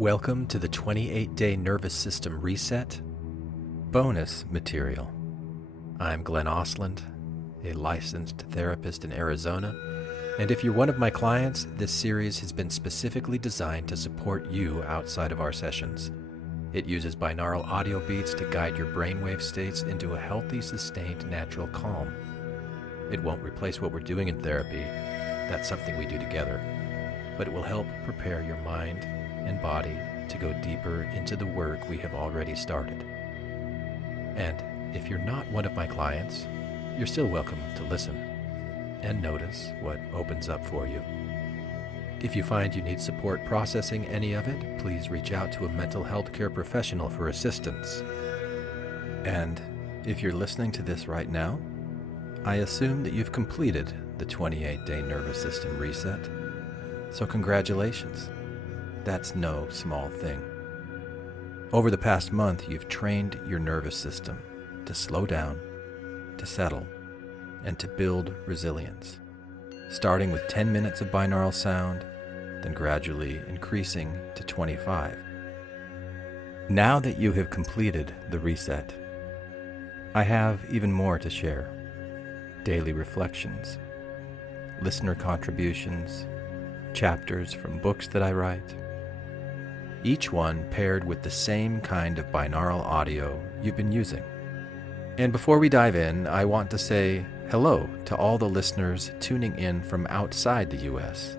Welcome to the 28-Day Nervous System Reset bonus material. I'm Glenn Osland, a licensed therapist in Arizona, and if you're one of my clients, this series has been specifically designed to support you outside of our sessions. It uses binaural audio beats to guide your brainwave states into a healthy, sustained, natural calm. It won't replace what we're doing in therapy. That's something we do together. But it will help prepare your mind and body to go deeper into the work we have already started. And if you're not one of my clients, you're still welcome to listen and notice what opens up for you. If you find you need support processing any of it, please reach out to a mental health care professional for assistance. And if you're listening to this right now, I assume that you've completed the 28-Day Nervous System Reset. So congratulations. That's no small thing. Over the past month, you've trained your nervous system to slow down, to settle, and to build resilience, starting with 10 minutes of binaural sound, then gradually increasing to 25. Now that you have completed the reset, I have even more to share. Daily reflections, listener contributions, chapters from books that I write, each one paired with the same kind of binaural audio you've been using. And before we dive in, I want to say hello to all the listeners tuning in from outside the U.S.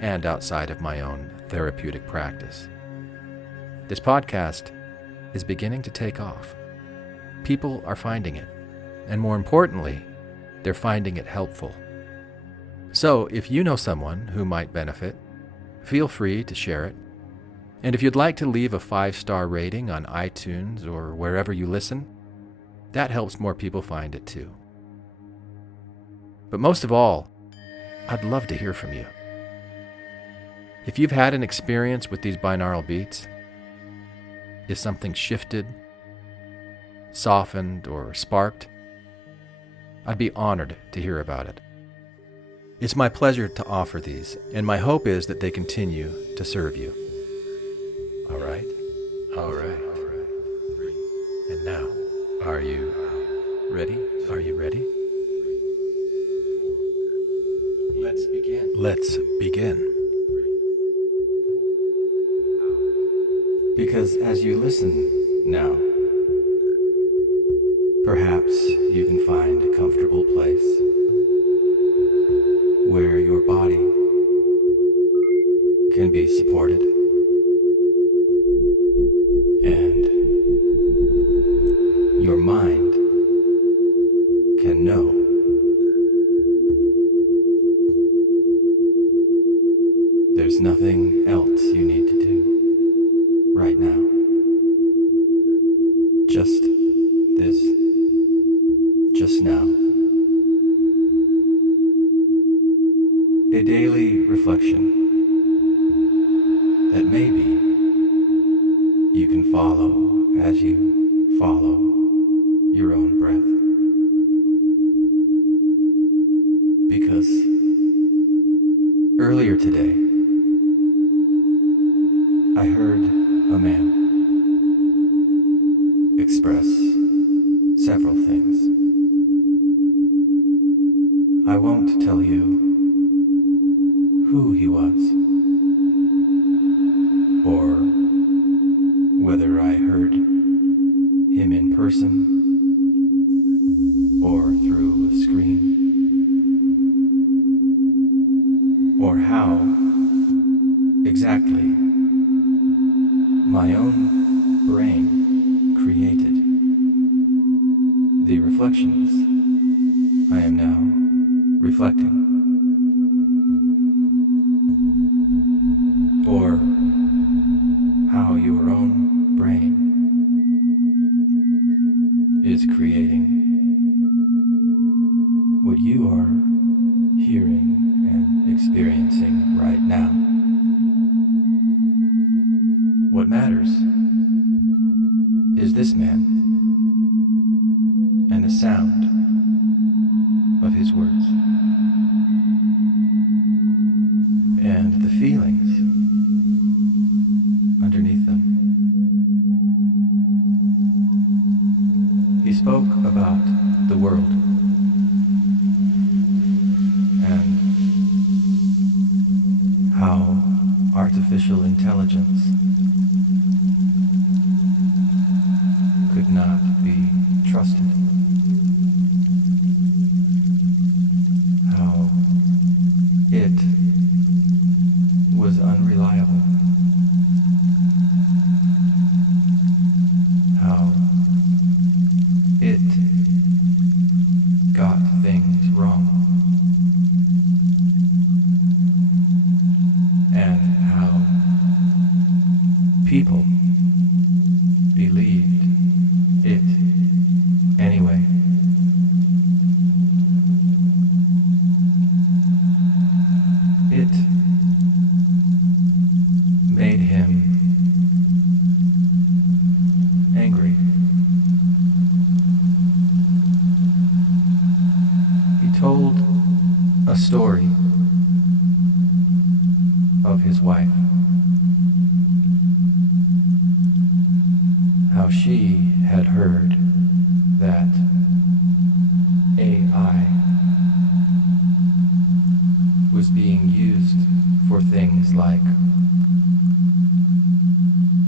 and outside of my own therapeutic practice. This podcast is beginning to take off. People are finding it, and more importantly, they're finding it helpful. So if you know someone who might benefit, feel free to share it. And if you'd like to leave a 5-star rating on iTunes or wherever you listen, that helps more people find it too. But most of all, I'd love to hear from you. If you've had an experience with these binaural beats, if something shifted, softened, or sparked, I'd be honored to hear about it. It's my pleasure to offer these, and my hope is that they continue to serve you. All right. And now, are you ready? Are you ready? Let's begin. Because as you listen now, perhaps you can find a comfortable place where your body can be supported and your mind can know there's nothing else you need to do right now. Just this, just now. A daily reflection that maybe you can follow as you follow your own breath. Because earlier today, I heard a man express several things. I won't tell you who he was, or whether I heard him in person or through a screen, or how exactly my own brain created the reflections I am now reflecting, or how your own brain is creating what you are hearing and experiencing right now. What matters is this man and the sound of his words and the feelings underneath the world. And how artificial intelligence could not be trusted. How it was unreliable. How it got things wrong. And how people believed it anyway. It made him angry. He told a story of his wife, how she had heard that AI was being used for things like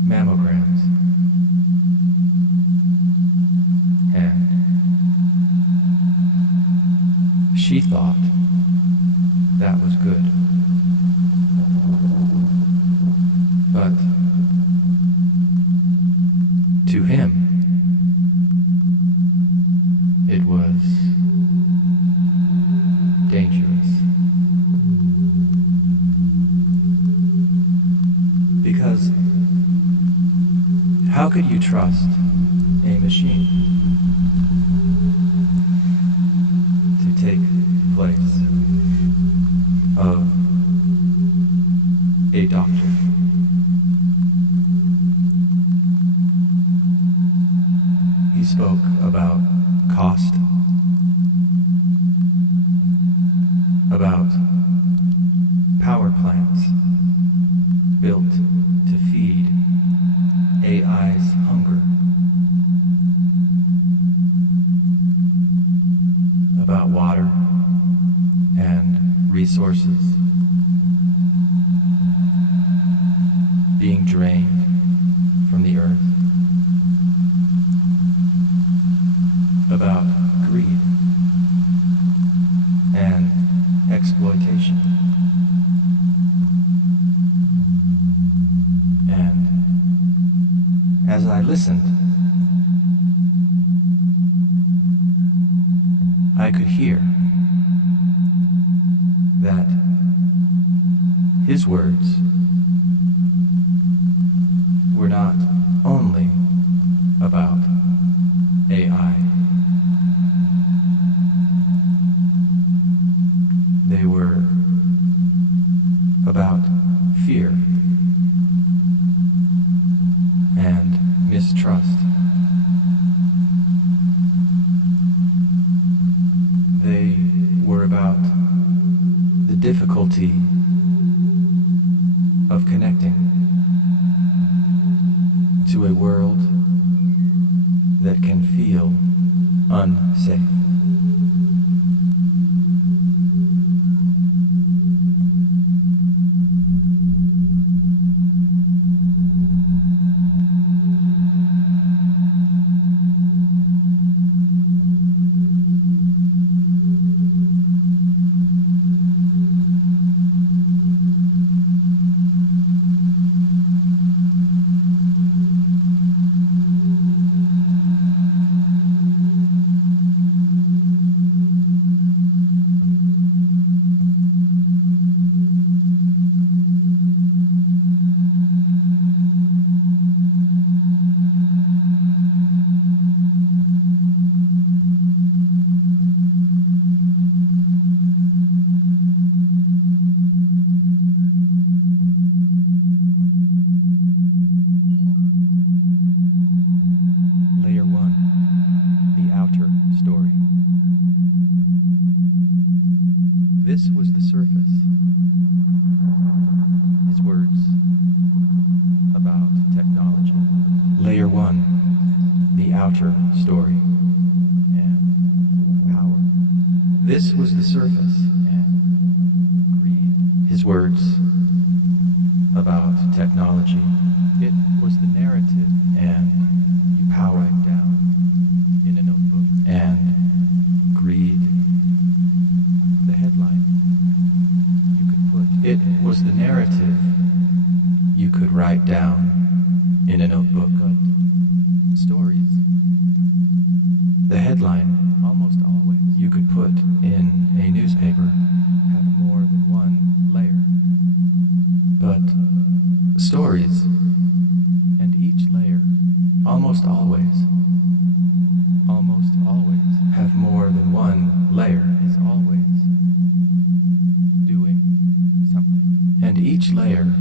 mammograms, and she thought that was good. But to him, it was dangerous. Because how could you trust a machine to take the place of a doctor? He spoke about cost, about power plants built to feed AI's hunger, about water and resources being drained from the earth, about greed and exploitation. And as I listened, I could hear that his words were not only about AI. They were about fear and mistrust. They were about the difficulty of connecting to a world that can feel unsafe. Layer 1, the outer story. This was the surface. His words about technology. Layer 1, the outer story. And This was the surface, and greed. His words about technology. It was the narrative, and you power it down in a notebook. And greed. The headline. You could put. It was the narrative you could write down in a notebook. But stories. The headline. Almost always. You could put in a newspaper. Have more than one layer. But stories. And each layer. Almost always. Almost always. Have more than one layer. Is always doing something. And each layer.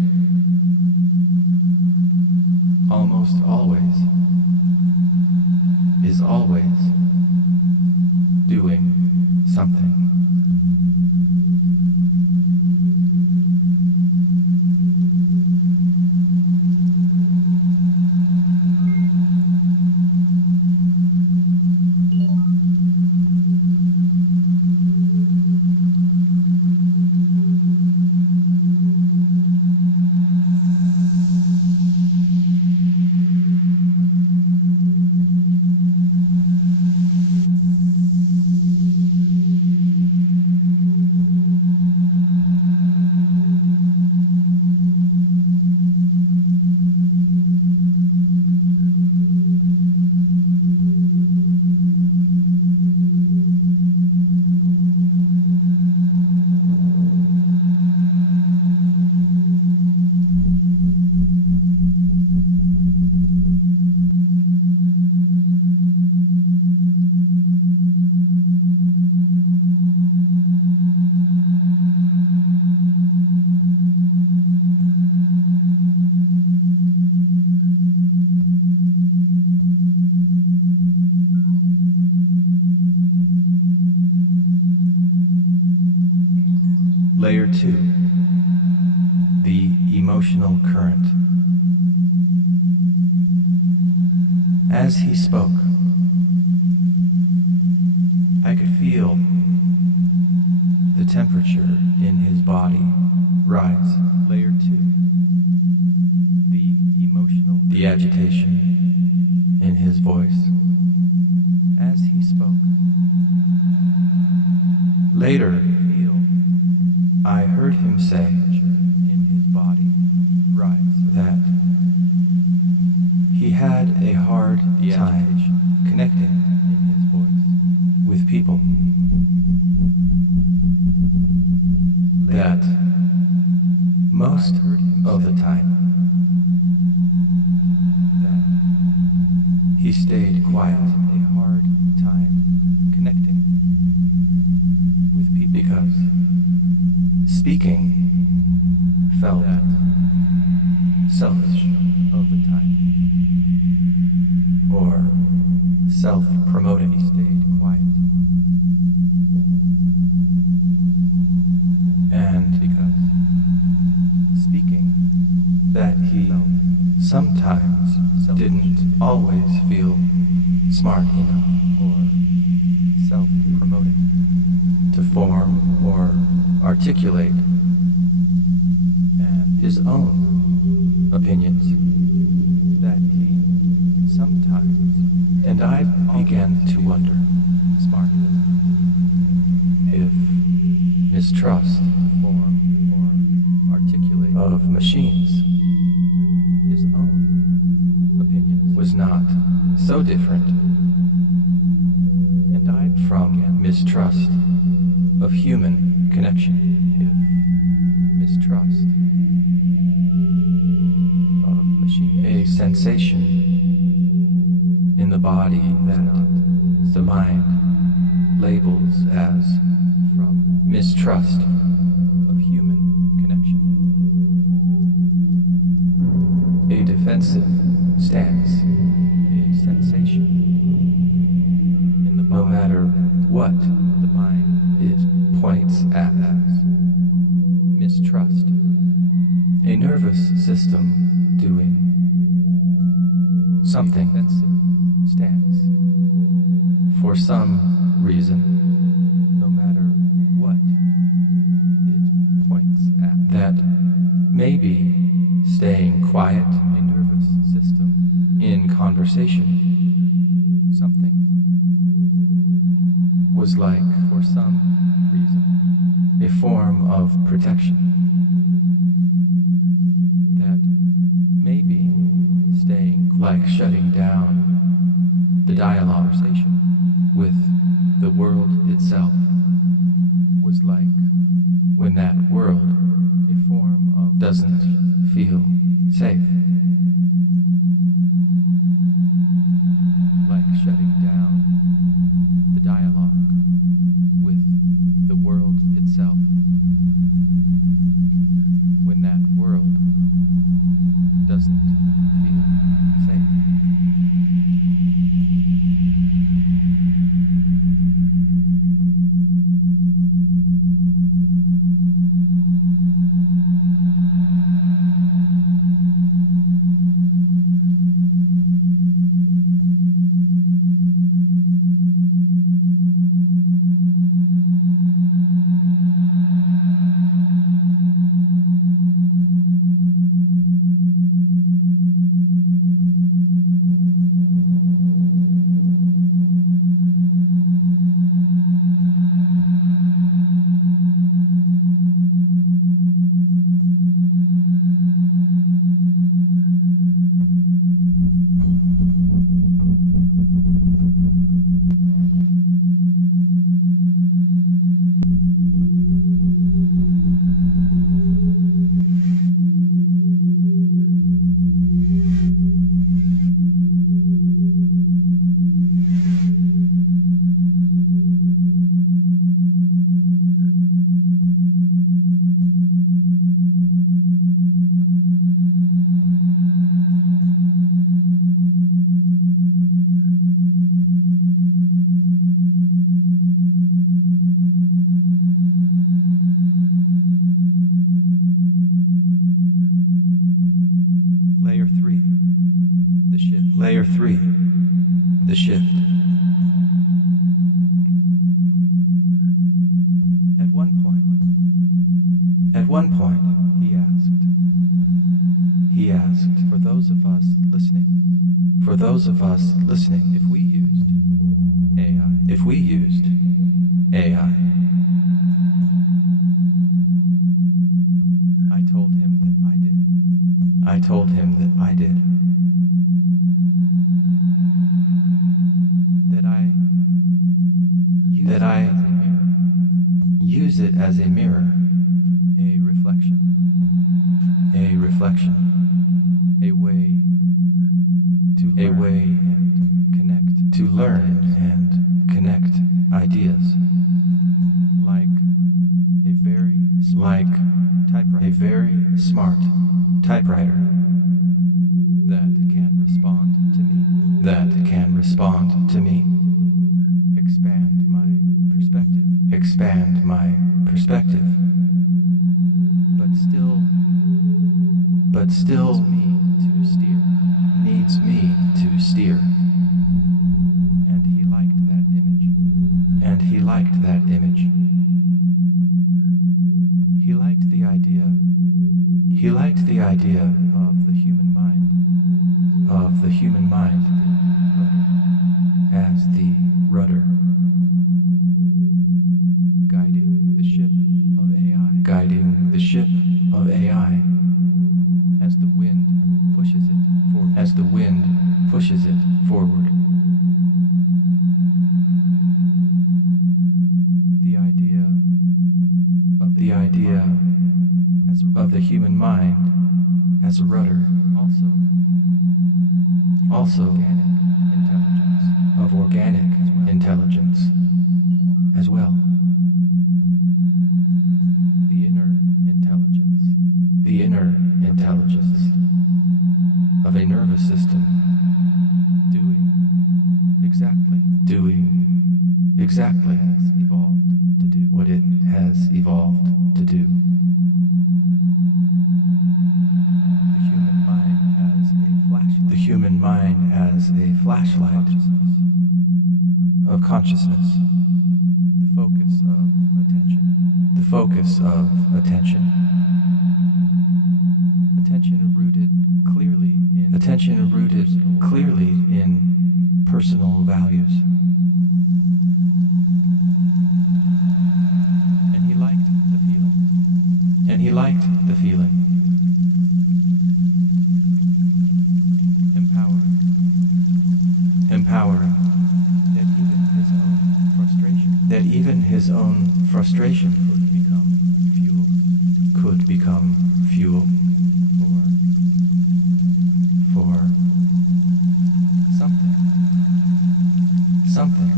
Almost always. Is always doing something. Layer 2. The emotional current. As he spoke, I could feel the temperature in his body rise. Layer 2. The emotional, the agitation in his voice. As he spoke. Later, I heard him say in his body rise that he had a hard time connecting in his voice with people. That most of the time that he stayed quiet. A hard time connecting with people because speaking felt selfish of the time, or self-promoting. He stayed quiet, and because speaking, that he sometimes didn't always feel smart enough or self-promoting to form or articulate and his own opinions, that he sometimes, and I began to wonder, smart, if mistrust, form or articulate of machines, his own opinions, was not so different, and I from mistrust of human connection. If mistrust of machine, a sensation in the body that the mind labels as from mistrust of human connection, a defensive stance, a sensation in the body, no matter what the mind it points at as mistrust, a nervous system doing something stands for some reason, no matter what it points at, that maybe staying quiet, a nervous system in conversation, something was like, for some reason, a form of protection, that maybe staying like shutting down the dialogue with the world itself was like when that world, a form of, doesn't feel safe, like shutting down the dialogue with the world itself when that world doesn't feel safe. Layer 3, the shift. Layer 3, the shift. At one point, he asked, for those of us listening, if we used AI. I told him that I did. That I use it as a mirror, a reflection, a way and connect, to learn and connect ideas, like a very smart typewriter that can respond to me, expand my perspective, but still needs me to steer. And he liked that image. He liked the idea of the human mind, as the rudder guiding the ship of AI, as the wind pushes it forward. The idea of the human mind as a rudder, also organic intelligence as well. The inner intelligence of a nervous system doing exactly has evolved to do what it has evolved to do. The human mind has a flat the human mind as a flashlight of consciousness, the focus of attention, the focus of attention. Attention rooted clearly in personal values. And he liked the feeling. Empowering. That even his own frustration could become fuel for something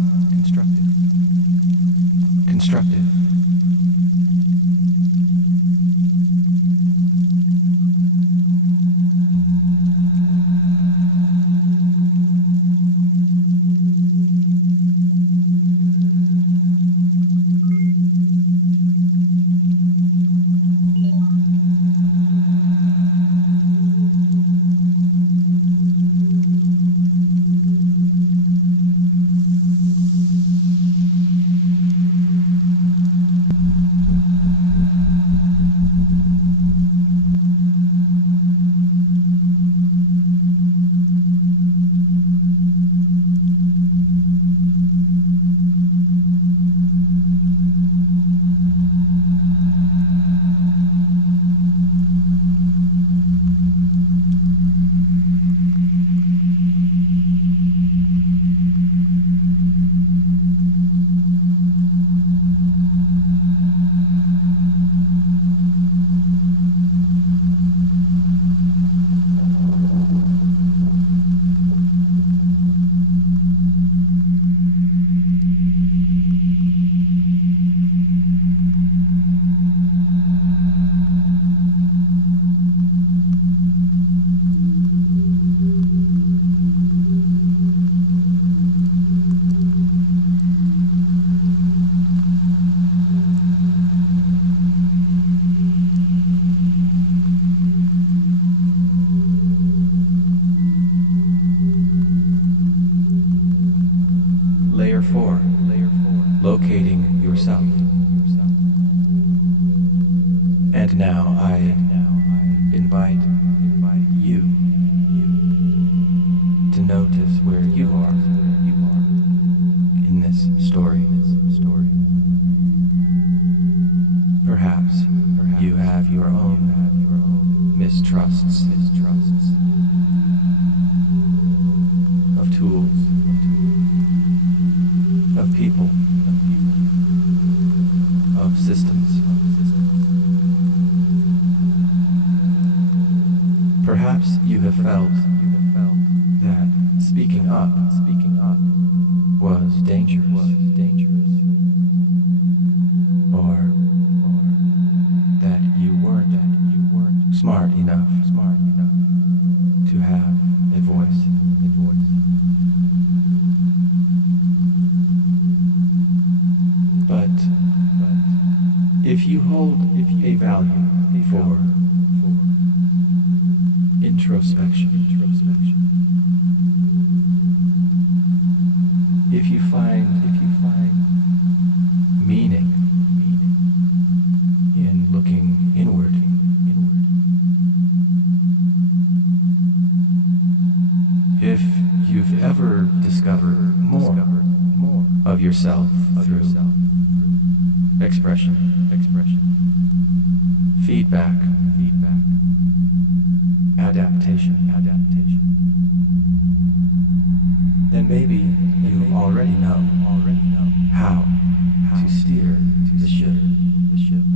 constructive. Layer 4. Locating yourself. And now I invite you to notice where you are in this story. Perhaps you have your own mistrusts of tools, of people, of systems. Perhaps you have felt that speaking up was dangerous. Or that you weren't smart enough to have a voice. But if you hold a value for introspection, if you find meaning in looking inward, if you've ever discovered more of yourself through expression, feedback, adaptation, then maybe you already know how to steer the ship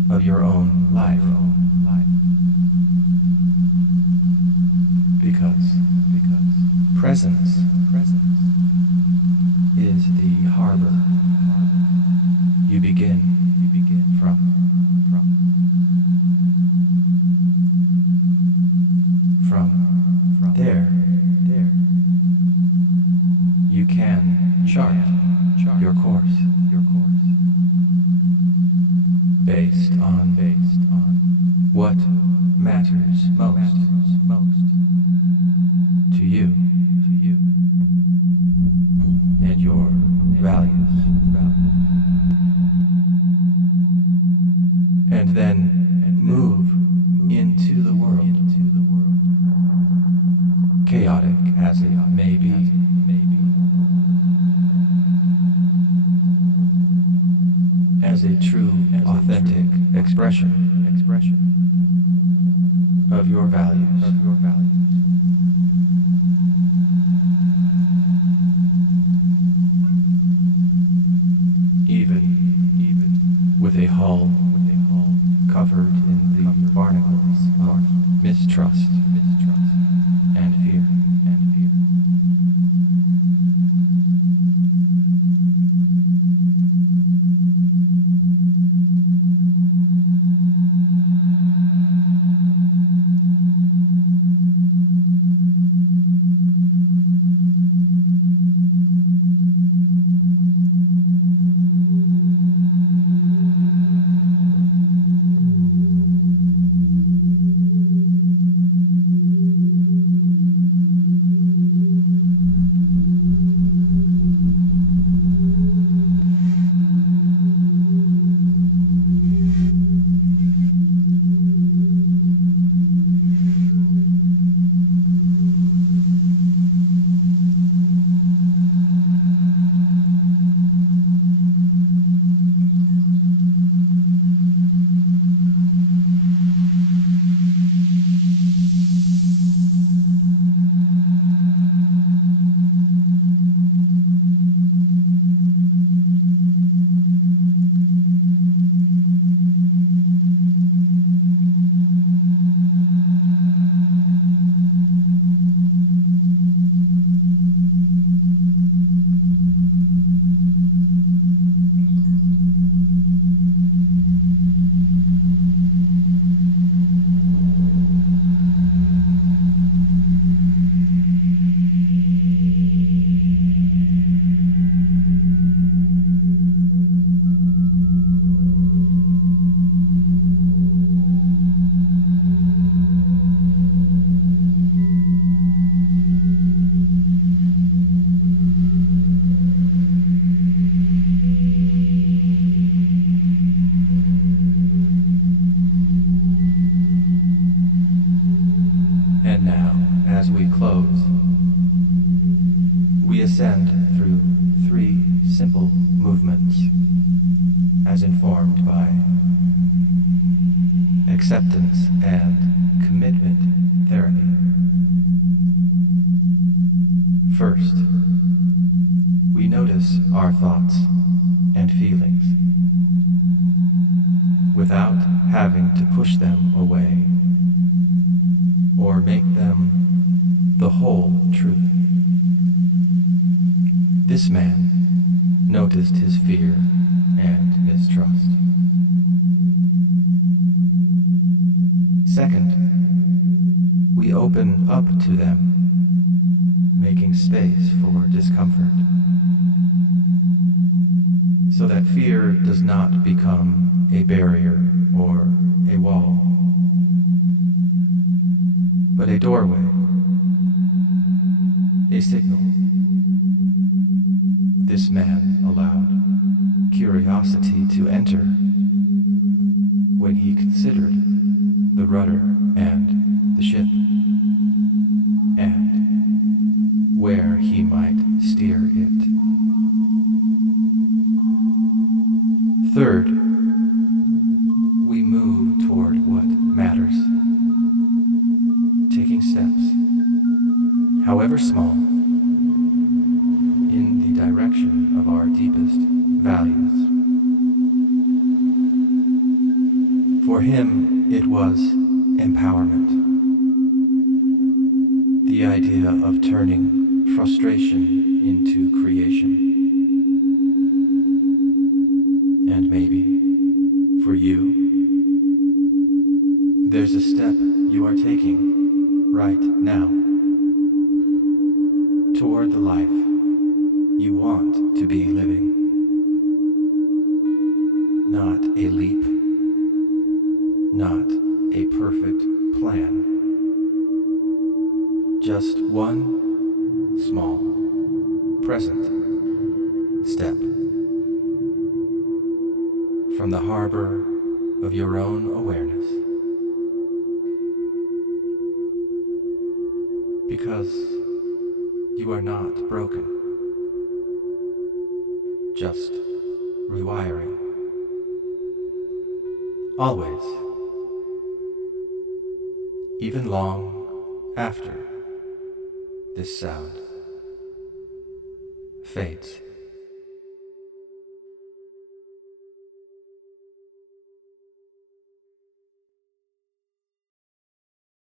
of your own life. Because presence is the harbor you begin from. From there, you can chart your course based on what matters most to you. values. And then move into the world, chaotic as it may be, as a true, authentic expression of your values. Even with a hull covered in the barnacles of mistrust and fear. And now, as we close, we ascend through 3 simple movements, as informed by acceptance and commitment therapy. First, we notice our thoughts and feelings without having to push them away or make them the whole truth. This man noticed his fear and mistrust. Second, we open up to them, making space for discomfort, so that fear does not become a barrier or a wall, but a doorway, a signal. This man allowed curiosity to enter when he considered the rudder and the ship, and where he might steer it. Third, we move toward what matters, taking steps, however small, in the direction of our deepest values. For him, it was empowerment, the idea of turning frustration into creation. And maybe, for you, there's a step you are taking right now toward the life you want to be living. Not a leap, not a perfect plan, just one small, present step from the harbor of your own awareness. Because you are not broken, just rewiring. Always, even long after this sound fades.